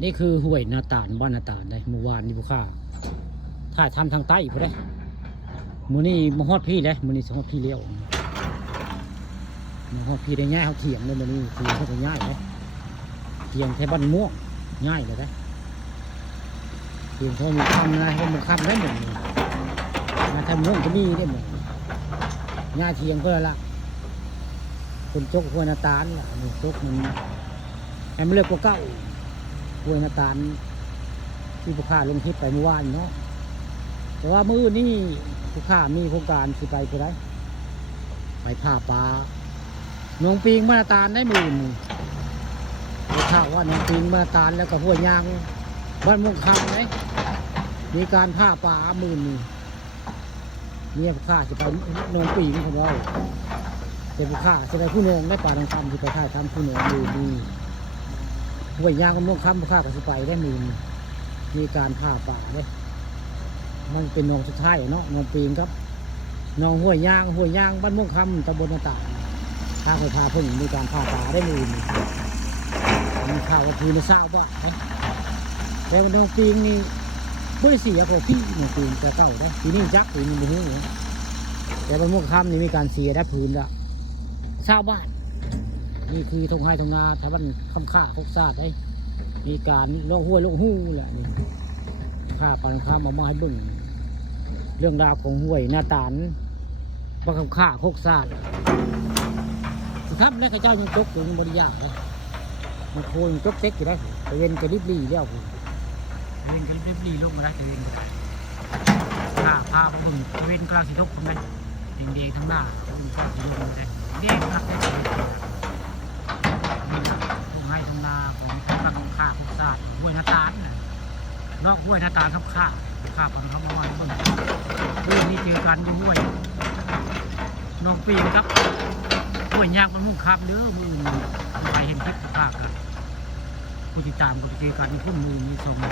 นี่คือห้วยนาตาลบ้านนาตาลได้เมื่อวานนี่บุค่าถ่ายทำทางใต้พอได้มื้อนี้มาฮอดพี่เลยมื้อนี้สิฮอดพี่เลี้ยวมาฮอดพี่ได้ง่ายเขาเถียงเลยมื้อนี้เถียงเขาก็ง่ายเลยเถียงแค่บ้านม่วงง่ายเลยได้เถียงเขามีคำนะเขามีคำได้หมดนะทำม่วงก็มีได้หมดง่ายเถียงเพื่อละคนจกห้วยนาตาลล่ะจกมันแอมเลือกกว่าเก้าห้วยนาตาลที่ผู้ค้าลงคลิปไปเมื่อวานเนาะแต่ว่ามื้อนี้ผู้ค้ามีโครงการสิไปได้ไปผ่าปลาหนองปิงมานาตาลได้มื้อนี้ผู้ค้าว่าหนองปิงมานาตาลแล้วก็ห้วยยางบ้านม่วงคำเลยมีการผ่าปลามื้อนี้เนี่ยผู้ค้าจะไปหนองปิงของเราแต่ผู้ค้าจะไปผู้นองได้ปลาทองคำที่ไปถ่ายทำผู้นองอยู่นี่ห้วยยางกับม่วงคำผู้ค้าก็สิไปได้มื้อนี้มีการผ่าป่าเลยมันเป็นหนองสุดท้ายเนาะหนองปีงครับหนองห้วยยางบ้านม่วงคำตำบลนาตาลทางไปพาพึ่งมีการผ่าป่าได้มือมีข่าวว่าพื้นเศร้าบ่แต่หนองปีงนี่บริสีของพี่หนองปีงแต่เก่าได้ปีนี้ยักษ์ปีนี้มือหูแต่บ้านม่วงคำนี่มีการเสียได้พื้นละเศร้าบ้านนี่คือทงไห้ทงนาถ้าบ้านคำข้าพกซาดได้มีการลงห้วยลงหู้แหละนี่ข้าปานข้ามาให้บึ้งเรื่องราวของห้วยนาตาลปลาคำข้าโคกซาดครับและข้าเจ้ายังจกอยู่ยังบริยากเลยมันโคยังจกเต็กอยู่ได้ตะเวนกระดิบลีแล้วตะเวนกระดิบลีลงมาได้ตะเวนข้าพาบึ้งตะเวนกลางสีทบทำไมเด้งๆทั้งหน้าบึ้งกลางสีทบทำไมเด้งครับได้ให้ทำนาของพระของข้าของศาสตร์ห้วยนาตาลนอกห้วยนาตาลครับข้าปันเขามาวันนี้เรื่องนี้เจอกันอยู่ห้วยน้องปีนครับห้วยยากมันมุ่งคาบเด้อมือไปเห็นคลิปข้ากันผู้ติดตามก็ไปเจอกันในพุ่มมือมีส่งมา